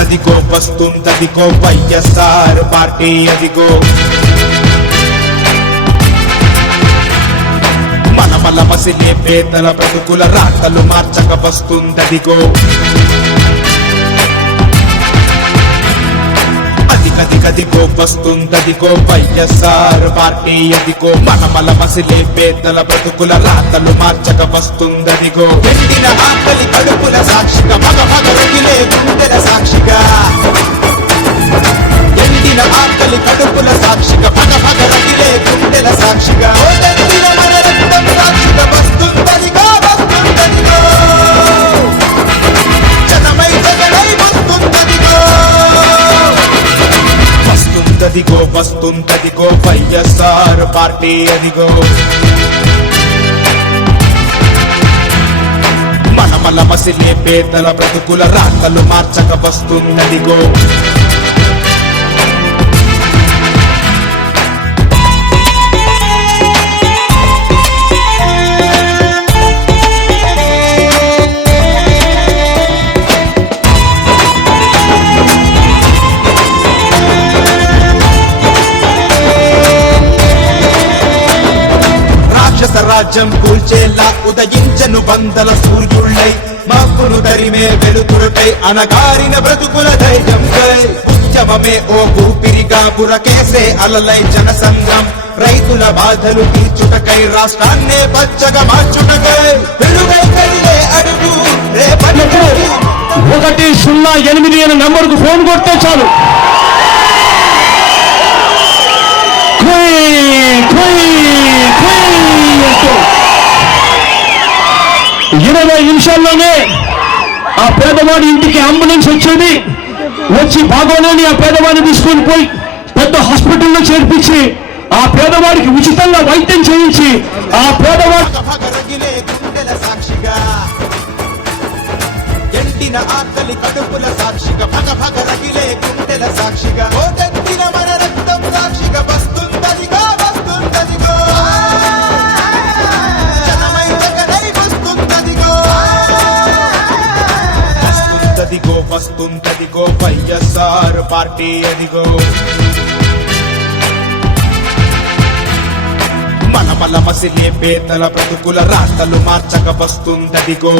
అదిగదిగో వస్తుందదిగో వైఎస్ఆర్ పార్టీ అదిగో మనమల మసిలే పేదల బ్రతుకుల రాతలు మార్చక వస్తుందదిగో అదిగదిగో వస్తుందదిగో వైఎస్ఆర్ పార్టీ అదిగో మనమల మసిలే పేదల బ్రతుకుల రాతలు మార్చక వస్తుందదిగో ఎండిన ఆకలి కడుపుల సాక్షిగా మగ మగ రగిలే గుండెల సాక్షిగా ఎండిన ఆకలి కడుపుల సాక్షిగా మగ మగ రగిలే గుండెల సాక్షిగా మన రక్తం సాక్షిగా వస్తుందదిగో వస్తుందదిగో జనమై జగనై వస్తుందదిగో వస్తుందదిగో వస్తుందదిగో వైఎస్ఆర్ పార్టీ అదిగో మనమల మసిలే పేదల బ్రతుకుల రాతలు మార్చక వస్తుందదిగో రాజ్యం కూల్చేలా ఉదయించను వందల సూర్యుళ్ళై మబ్బును తరిమే వెలుతురుకై అనగారిన బ్రతుకుల ధైర్యంకై ఉద్యమమే ఓ ఊపిరిగా పురకేసే అలలై జనసంఘం రైతుల బాధలు తీర్చుటకై రాష్ట్రాన్నే పచ్చగా మార్చుటకై వెలుగై కదిలే అడుగు రేపటి 108 అనే నంబర్కు ఫోన్ కొడితే చాలు 20 నిమిషాల్లోనే ఆ పేదవాడి ఇంటికి అంబులెన్స్ వచ్చేది. వచ్చి బాగోలేని ఆ పేదవాడిని తీసుకొని పోయి పెద్ద హాస్పిటల్లో చేర్పించి ఆ పేదవాడికి ఉచితంగా వైద్యం చేయించి ఆ పేదవాడి ఎండిన ఆకలి కడుపుల సాక్షిగా భగ భగ రగిలే గుండెల సాక్షిగా ఓటెత్తిన మన రక్తం సాక్షిగా వస్తుందదిగో వస్తుందదిగో జనమై జగనై వస్తుందదిగో వస్తుందదిగో వస్తుందదిగో వైఎస్ఆర్ పార్టీ అదిగో మనమల మసిలే పేదల బ్రతుకుల రాతలు మార్చక వస్తుందదిగో